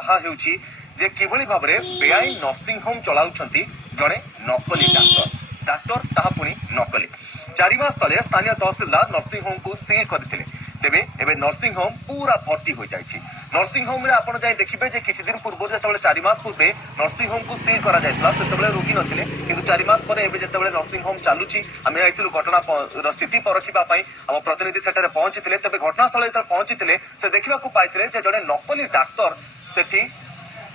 ताहा हेउची जे किभଳି भाबरे बेआईन nursing home चलाउछंती जणे नकली डाक्टर ताहा पुणी नकली 4 मास तले स्थानीय तहसीलदार नर्सिंग होम को सील करथिले तेबे एबे नर्सिंग होम पूरा भर्ती हो जाइछि नर्सिंग होम रे आपण जाय देखिबे जे किछि दिन पूर्व जेतबेले 4 मास पूर्वे नर्सिंग होम को सील करा जायतला सेतबेले रोगी नथिले किंतु 4 मास परे एबे जेतबेले नर्सिंग होम चालुछि आमे आइतलु घटना स्थिति परखिबा पई हम प्रतिनिधि सेटारे पहुंचिथिले तबे घटनास्थल जेतबेले पहुंचिथिले से देखिबा को पाइथिले जे जणे नकली डाक्टर सेठी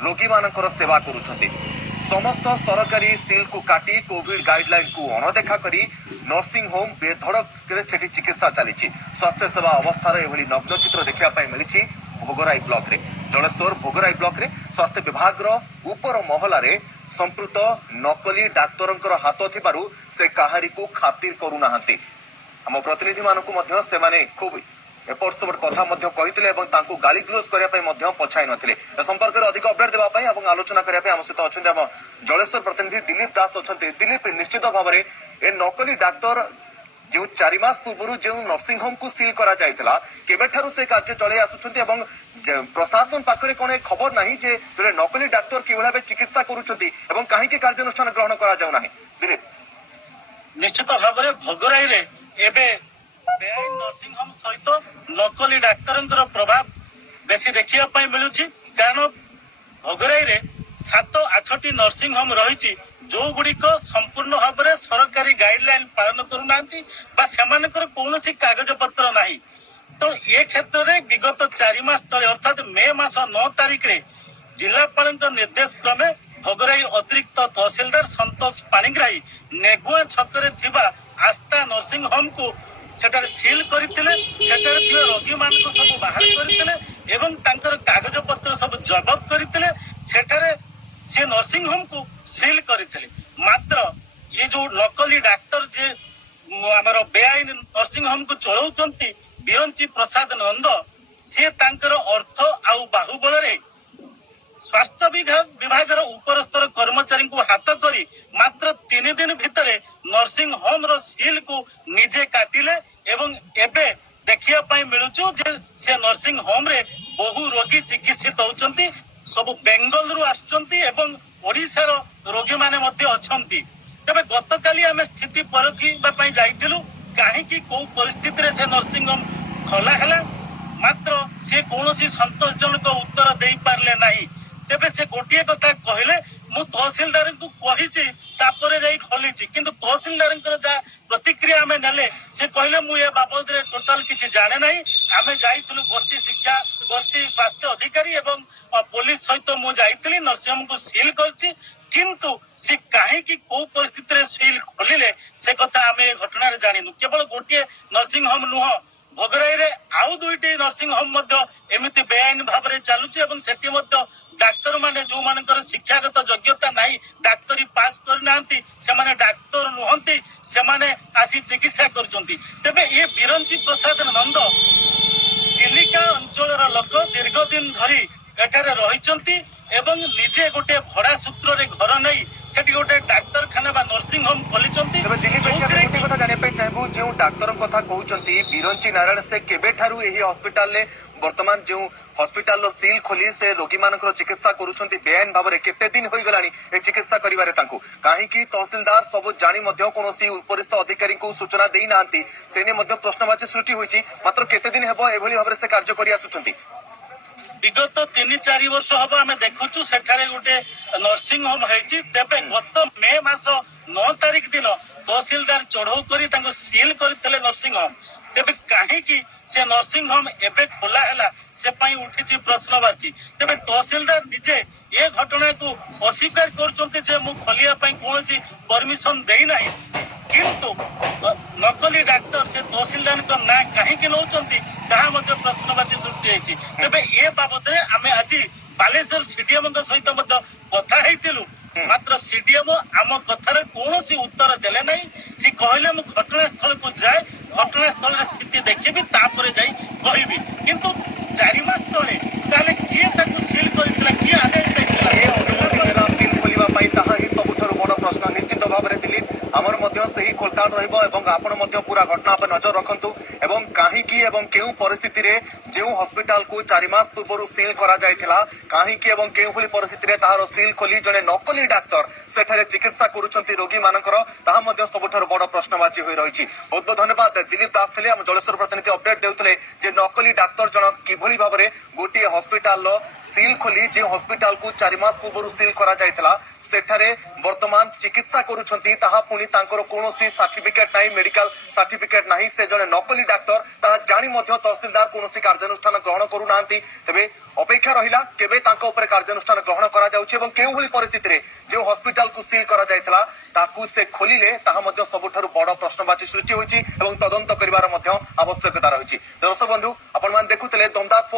रोगी मानकर सेवा करूछंती समस्त सरकारी सील को काटी कोविड गाइडलाइन को अणदेखा करी नर्सिंग होम बेधड़क सेठी चिकित्सा चली स्वास्थ्य सेवा अवस्थार एभली नग्न चित्र देखा मिली भोगराई ब्लॉक रे जलेश्वर भोगराई ब्लॉक रे स्वास्थ्य विभाग ऊपर महला रे संपृक्त नकली डाक्तर हाथ थिबारु से कहारी को खातिर करूना आम प्रतिनिधि मानकु मध्य से माने खूब एपट सेपट कथा कहते गाली ग्लोज करने पछाई नथिले संपर्क में अधिक अपडेट देवाई और आलोचना करने आम सहित अच्छा आम जलेश्वर प्रतिनिधि दिलीप दास अच्छा दिलीप निश्चित भाव में ए नकली डाक्तर जो 4 मास पूर्व जो नर्सिंग होम को सील करा जायतिला केबेठारु से कार्य चले आसुछंती एवं प्रशासन पाखरे कोने खबर नाही जे जले नकली डाक्तर किभला बे चिकित्सा करूछंती एवं काहे के कार्यानुष्ठान ग्रहण करा जाउ नाही दिलीप निश्चित भाव में भोगराई रे एबे बेआईन नर्सिंग होम सहित नकली डाक्तर प्रभाव बेसी देखा मिलूँ कारण भोगराई रे 7-8टी नर्सिंग होम रही जो गुड़िक संपूर्ण भाव में सरकारी गाइडलाइन पालन करूना कौन कागज पत्र ना तो ये क्षेत्र में विगत 4 मास तले अर्थात मे मास 9 तारिख रे जिलापाल निर्देश क्रमे भोगराई अतिरिक्त तहसीलदार संतोष पाणिग्राही नेगुआ छकरे थिबा आस्था नर्सिंग होम को सेटारे सील करथिले सेटारे थिबा रोगी मानको सब बाहर करथिले एवं तांकर कागज पत्र सब जब्त करथिले सेटारे से नर्सिंग होम को सील करथिले मात्र ये जो नकली डाक्टर जे हमर बेआईन नर्सिंग होम को चलाउछंती बिरंची प्रसाद नंद से तांकर अर्थ आउ बाहुबल रे स्वास्थ्य विभाग ऊपर स्तर कर्मचारी को हाथ करी मात्र 3 दिन भितर नर्सिंग होम रो सील को निजे काटिले एवं एबे देखिया मिलुचु जे से नर्सिंग होम रे बहु रोगी चिकित्सित होउचंती सब बेंगल रु आछंती एवं ओडिसा रो रोगी माने मध्ये अछंती तबे गतकाली आमे स्थिति परखिबा पई जाइतिलु काहे की को परिस्थिति रे से नर्सिंग होम खोला हला मात्र से कोनोसी संतोषजनक उत्तर देई पारले नाही तेबे से गोटे कथा कहले मु तहसीलदार को कहिछि तापरे जाई खोलिछि किंतु तहसीलदार जा प्रतिक्रिया हमें नेले से कहले मु ए बाबद रे टोटल किछि जाने नाही आमे जाइतलु गोष्ठी शिक्षा गोष्ठी स्वास्थ्य अधिकारी एवं पुलिस सहित मु जाइतली नर्सिंग को सील करछि किंतु से काहे की को परिस्थिति रे सील खोलिले से कथा आमे घटना रे जानिनु केवल गोटे नर्सिंग होम नुह भोगराई रे आउ 2टी नर्सिंग होम मध्ये एमिति बेआईन भाव रे चालुछि एवं सेठी मध्ये डाक्तर माने जो मानकर शिक्षागत योग्यता नाही डाक्तरी पास करनांती से माने डाक्तर नुहंती से माने आसी चिकित्सा करचंती तबे ये बिरंची प्रसाद नंद चिलिका अंचलर लोक दीर्घ दिन धरी एठारे रहिचंती एवं निजे गोटे भड़ा सूत्र रे घर नै सेठी गोटे डाक्तरखाना बा नर्सिंग होम खोलिचंती तबे दिलीप गोटे कथा जाने पे चाहबो जे डाक्तर कथा कहउचंती बिरंची नारायण से केबेठारु एही हॉस्पिटल ले वर्तमान जो हॉस्पिटल सील खोली से रोगी मानकर चिकित्सा करूछंती बेआईन भाव में केते दिन होई गलानी ए चिकित्सा करिवारे तांको काहे की तहसीलदार सब जानी मध्य कोनोसी उपरिस्थ अधिकारी को सूचना देई नांती सेने मध्य प्रश्नवाची सृष्टि होईची मात्र केते दिन हेबो एभली भाव से कार्य करि आसुछंती विगत 3-4 वर्ष हम आम देखुचु सेठारे गोटे नर्सिंग होम है तेबे गत मे मास 9 तारिख दिन तहसीलदार चढ़ऊ कर सील करते नर्सिंग होम तेबे कहीं से नर्सिंग होम एबे खोला है से उठी प्रश्नवाची तेबे तहसीलदार निजे ये घटना को अस्वीकार कर खोलिया कौन परमिशन देना किंतु नकली डाक्तर से तहसीलदार ना कहीं नौ प्रश्नवाची सृष्टि तेबे ये बाबद आम आज बालेश्वर सीडीएम सहित कथा मात्र सीडीएम आम कथार कौन उत्तर देले ना सी कहले मु घटनास्थल को जाए घटनास्थल स्थिति देखी तापर जाई कहबी किंतु 4 मास तले ताले किए ताकू सील करथिला किए आदेश दैथिला ए अनुमति सील खोलिबा पई ताहा ही सबुठारु बड़ प्रश्न निश्चित भाव में दिलीप आमर मध्य सही खोलताड़ रहिबो एवं आपण मध्य पूरा घटना पर नजर रखंतु एवं काहे की एवं केउ परिस्थिति रे जो हॉस्पिटल को 4 मास पूर्व सील करा जायथिला काहे कि एवं केउ भली परिस्थिति रे ताहार सील खोली जने नकली डाक्टर सेठारे चिकित्सा करूछंती रोगी मानकर ताहा मध्ये सबठार बड़ प्रश्नवाची होई रहिछि। बहुत बहुत धन्यवाद दिलीप दास थिले हम जलेश्वर प्रतिनिधि अपडेट देउतले जे नकली डाक्तर जन किभली भाबरे गोटे हॉस्पिटल सील खोली जे हॉस्पिटल को 4 मास पूर्व सील करा जायथिला सेठारे वर्तमान चिकित्सा करूछंती ताहा पुनी तांकर कोनोसी सर्टिफिकेट नाही मेडिकल सर्टिफिकेट नाही से जने नकली डाक्टर ताहा जानी मध्ये तहसीलदार कोनोसी कार्यानुष्ठान ग्रहण करू नांती। तेबे अपेक्षा रहिला केबे तांको ऊपर कार्यानुष्ठान ग्रहण करा जाउछि एवं केउ भली परिस्थिति रे जे हॉस्पिटल को सील करा जायतला ताकू से खोलिले ताहा मध्ये सबठारु बड़ प्रश्नवाची सृष्टि होइछि एवं तदंत करिवार मध्ये आवश्यकता रहिछि। दर्शक बंधु आपण मान देखुतले दमदार 4